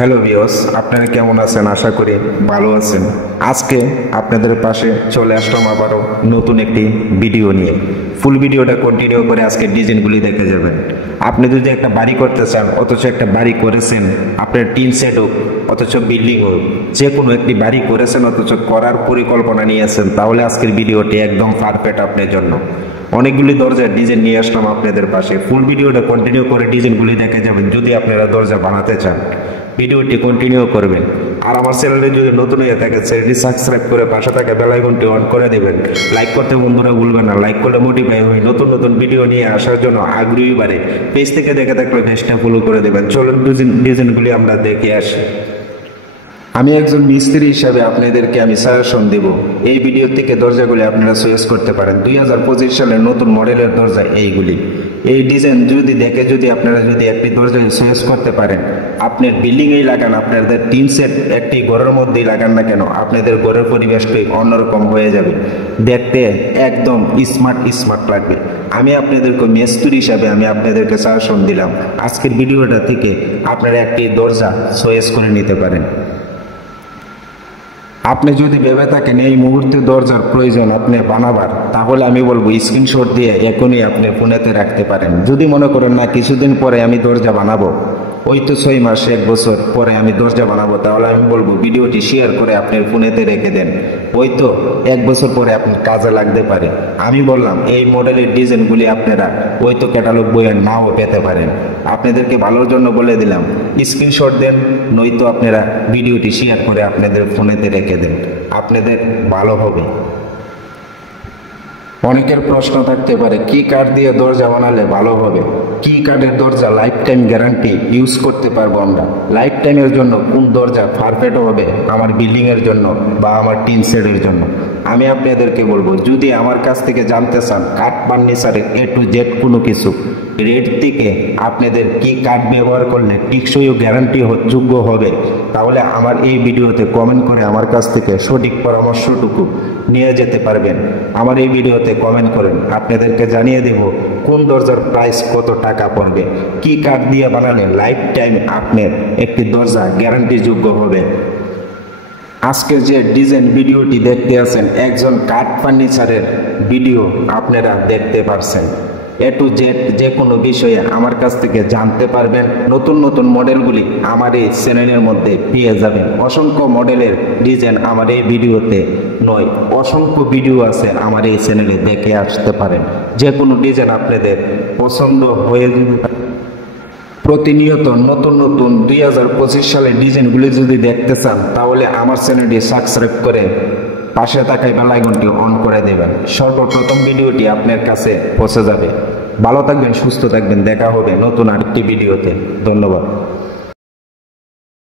Hello viewers, আপনারা কেমন আছেন? আশা করি ভালো আছেন। আজকে আপনাদের পাশে চলে আসলাম আবারও নতুন একটি ভিডিও নিয়ে। ফুল ভিডিওটা কন্টিনিউ করে আজকে ডিজাইনগুলি দেখে যাবেন। আপনি যদি একটা বাড়ি করতে চান, অথচ একটা বাড়ি করেছেন, আপনার টিন সেট হোক অথচ বিল্ডিং হোক, যে কোনো একটি বাড়ি করেছেন অথচ করার পরিকল্পনা নিয়েছেন, তাহলে আজকের ভিডিওটি একদম পারফেক্ট আপনার জন্য। অনেকগুলি দরজার ডিজাইন নিয়ে আসলাম আপনাদের পাশে। ফুল ভিডিওটা কন্টিনিউ করে ডিজাইনগুলি দেখে যাবেন। যদি আপনারা দরজা বানাতে চান, ভিডিওটি কন্টিনিউ করবেন। আর আমার চ্যানেলে যদি নতুন হয়ে থাকে, চ্যানেলটি সাবস্ক্রাইব করে পাশে থাকা বেল আইকনটি অন করে দেবেন। লাইক করতে বন্ধুরা ভুলবেন না। লাইক করলে মোটিভাই হই নতুন নতুন ভিডিও নিয়ে আসার জন্য আগ্রহী বাড়ে। পেজ থেকে দেখে থাকলে পেজটা ফলো করে দেবেন। চলুন ডিজাইনগুলি আমরা দেখে আসি। আমি একজন মিস্ত্রি হিসাবে আপনাদেরকে আমি সাজেশন দেব। এই ভিডিও থেকে দরজাগুলি আপনারা চয়েস করতে পারেন। 2025 সালের নতুন মডেলের দরজা এইগুলি। এই ডিজাইন যদি দেখে আপনারা একটি দরজা চয়েস করতে পারেন, আপনার বিল্ডিংয়েই লাগান, আপনাদের টিন সেট একটি ঘরের মধ্যেই লাগান না কেন, আপনাদের ঘরের পরিবেশটাই অন্যরকম হয়ে যাবে, দেখতে একদম স্মার্ট লাগবে। আমি আপনাদেরকে মিস্ত্রি হিসাবে আমি আপনাদেরকে সাজেশন দিলাম। আজকের ভিডিওটা থেকে আপনারা একটি দরজা চয়েস করে নিতে পারেন। আপনি যদি ভেবে থাকেন এই মুহূর্তে দরজার প্রয়োজন আপনি বানাবার, তাহলে আমি বলবো স্ক্রিনশট দিয়ে এখনই আপনি ফোনেতে রাখতে পারেন। যদি মনে করেন না কিছুদিন পরে আমি দরজা বানাবো, ওই তো 6 মাস 1 বছর পরে আমি দরজা বানাবো, তাহলে আমি বলবো ভিডিওটি শেয়ার করে আপনার ফোনেতে রেখে দেন। ওই তো 1 বছর পরে আপনার কাজে লাগতে পারে। আমি বললাম এই মডেলের ডিজাইনগুলি আপনারা ওই তো ক্যাটালগ বইয়ে নাও পেতে পারেন। আপনাদেরকে ভালোর জন্য বলে দিলাম, স্ক্রিনশট দেন, নয়তো আপনারা ভিডিওটি শেয়ার করে আপনাদের ফোনেতে রেখে দেন, আপনাদের ভালো হবে। অনেকের প্রশ্ন থাকতে পারে কি কাঠ দিয়ে দরজা বানালে ভালো হবে, কি কাঠের দরজা লাইফ টাইম গ্যারান্টি ইউজ করতে পারবো আমরা, লাইফ টাইমের জন্য কোন দরজা পারফেক্ট হবে আমার বিল্ডিংয়ের জন্য বা আমার টিন সেটের জন্য। আমি আপনাদেরকে বলবো, যদি আমার কাছ থেকে জানতে চান কাঠ ফার্নিচারের A to Z কোনো কিছু, রেট থেকে আপনাদের কি কাঠ ব্যবহার করলে টিকসই ও গ্যারান্টি যোগ্য হবে, তাহলে আমার এই ভিডিওতে কমেন্ট করে আমার কাছ থেকে সঠিক পরামর্শটুকু নিয়ে যেতে পারবেন। আমার এই ভিডিওতে কমেন্ট করেন, আপনাদেরকে জানিয়ে দেব কোন দরজার প্রাইস কত টাকা পড়বে, কি কাঠ দিয়ে বানালে লাইফ টাইম আপনার একটি দরজা গ্যারান্টি যোগ্য হবে। আজকে যে ডিজাইন ভিডিওটি দেখতে আছেন, একজন কাঠ ফার্নিচারের ভিডিও আপনারা দেখতে পারছেন। A to Z যে কোনো বিষয়ে আমার কাছ থেকে জানতে পারবেন। নতুন নতুন মডেলগুলি আমার এই চ্যানেলের মধ্যে পেয়ে যাবেন। অসংখ্য মডেলের ডিজাইন আমার এই ভিডিওতে নয়, অসংখ্য ভিডিও আছে আমার এই চ্যানেলে, দেখে আসতে পারেন। যে কোনো ডিজাইন আপনাদের পছন্দ হয়ে যাবে। প্রতিনিয়ত নতুন নতুন 2025 সালের ডিজাইনগুলি যদি দেখতে চান, তাহলে আমার চ্যানেলটি সাবস্ক্রাইব করে পাশে থাকা বেল আইকনটি অন করে দেবেন। সর্বপ্রথম ভিডিওটি আপনার কাছে পৌঁছে যাবে। ভালো থাকবেন, সুস্থ থাকবেন, দেখা হবে নতুন আরেকটি ভিডিওতে। ধন্যবাদ।